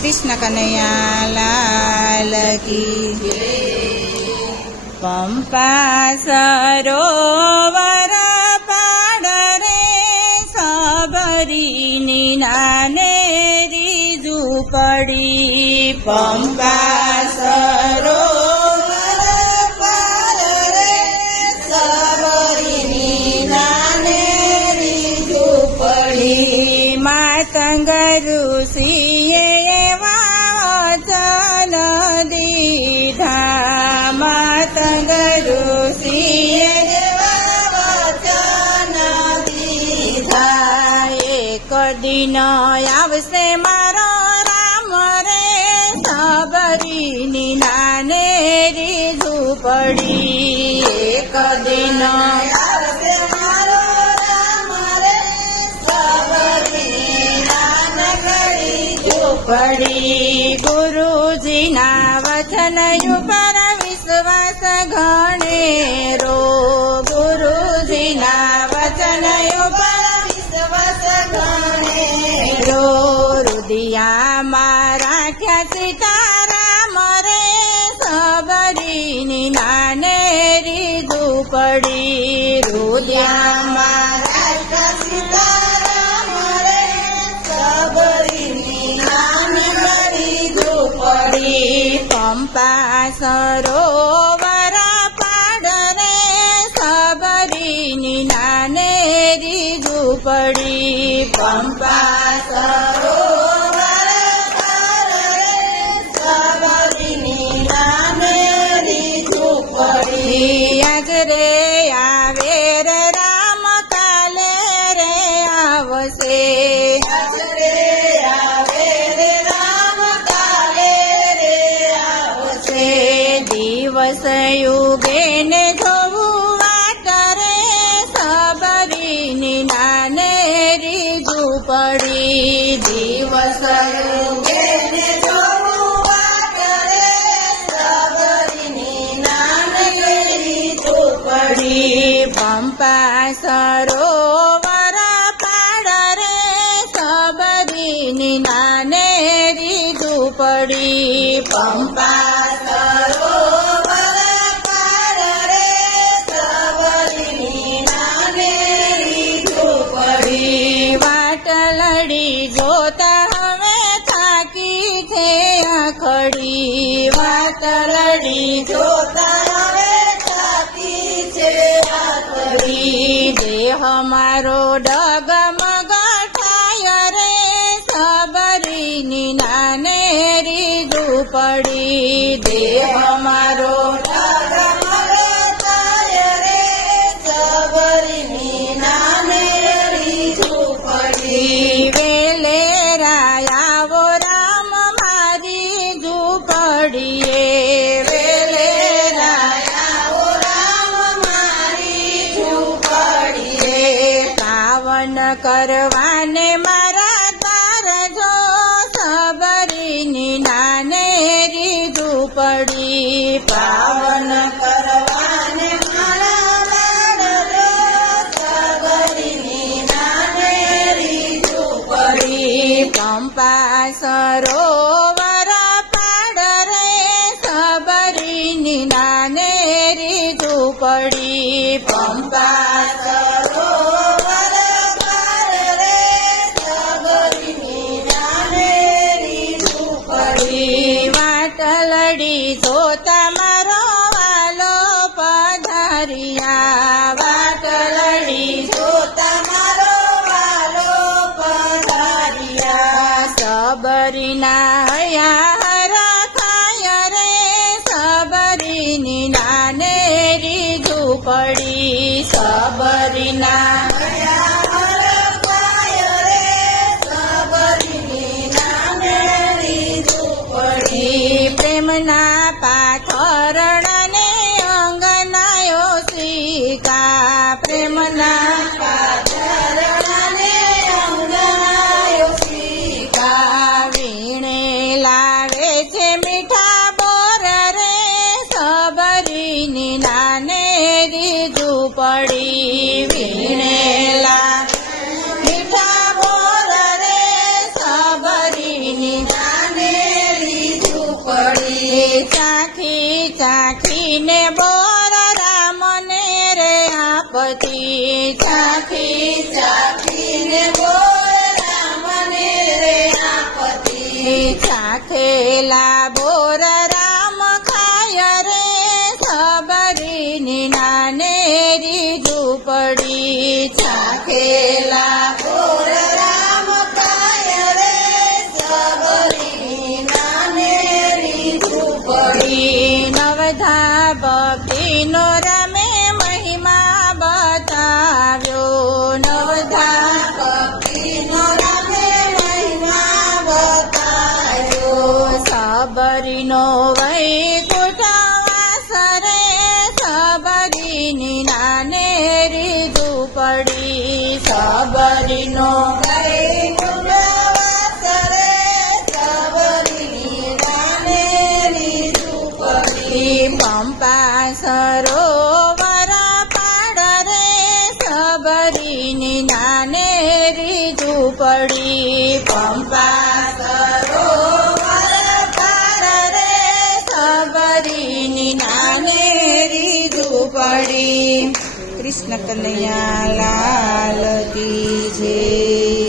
कृष्ण कन्हैया लाल की पंपा सरोवर पाडरे सबरीनी नानेरी झूपड़ी पंपा सरोवर पाडरे सबरीनी नानेरी झूपड़ी मातंग ऋषिए वचन दीधा मातंग ऋषिए वचन दीधा एक दिन आवशे मारो राम रे सबरीनी नानेरी झूपड़ी एक दिन आवशे मारो राम रे सबरीनी नानकड़ी झूपड़ी गुरुजी ना वचन पर विश्वास घणेरो गुरुजी ना वचन पर विश्वास घणेरो हृदया राख्या सीताराम रे सबरीनी नानेरी झूपड़ी हृदया राख्या सीताराम रे सबरीनी नानेरी झूपड़ी पंपा सरोवर पाडरे सबरीनी नानेरी झूपड़ी पंपा सरोवर पाडरे सबरीनी नानेरी झूपड़ी आज रे आवे रे राम काले रे आवशे आज रे आवे रे राम काले रे आवशे दिवस युगे ने जोवू वाट रे सबरीनी नानेरी झूपड़ी दिवस युगे ने जोवू वाट रे सबरीनी नानेरी झूपड़ी पंपा सरोवर पाडरे सबरीनी नानेरी झूपड़ी पंपा सरोवर पाडरे सबरीनी नानेरी झूपड़ी वाट लड़ी जोता हवे थाकी छे आखड़ी वाट लड़ी जोता हवे थाकी छे आखड़ी देह मारो डगमग थाय रे सबरीनी नानेरी झूपड़ी देह मारो डगमग थाय रे सबरीनी नानेरी झूपड़ी वेलेरा आवो राम मारी झूपड़ीए वेलेरा आवो राम मारी झूपड़ीए पावन करवाने मारा तार जो सबरीनी नानेरी झूपड़ी पावन करवाने मारा तार जो सबरीनी नानेरी झूपड़ी पंपा सरोवर पाडरे सबरीनी नानेरी झूपड़ी पंपा सरोवर पाडरे सबरीनी नानेरी झूपड़ी वाट लड़ी जोता मारो वालो पधारिया वाट लड़ी जोता मारो वालो पधारिया सबरीना हया हर थाय रे सबरीनी नानेरी झूपड़ी सबरीना हया हर थाय रे सबरीनी नानेरी झूपड़ी प्रेमना पाथरणने अंगनायो सीका प्रेमना पाथरणने अंगनायो सीका वीणे लावे छे मीठा बोर रे सबरीनी नानेरी झूपड़ी वीणे लावे मीठा बोर रे सबरीनी नाने ચાખીને બોર રામને રે આપતી ચાખીને બોર રામને રે આપતી ચાખેલા બોર રામ ખાય રે સબરીની નાનેરી ઝૂંપડી ચાખેલા બોર રામ ખાય રે સબરીની નાનેરી ઝૂંપડી નવધા ભક્તિનો રમે મહિમા બતાવ્યો નવધા ભક્તિનો રમે મહિમા બતાવ્યો સબરીનો વૈકુંઠ વાસ રે સબરીની નાનેરી ઝૂંપડી સબરીનો વૈકુંઠ વાસ રે સબરીની નાનેરી ઝૂંપડી પંપા સરોવર પાડ રે સબરીની નાનેરી ઝૂંપડી પંપા સરોવર પાડ રે સબરીની નાનેરી ઝૂંપડી કૃષ્ણ કનૈયા લાલ કી જય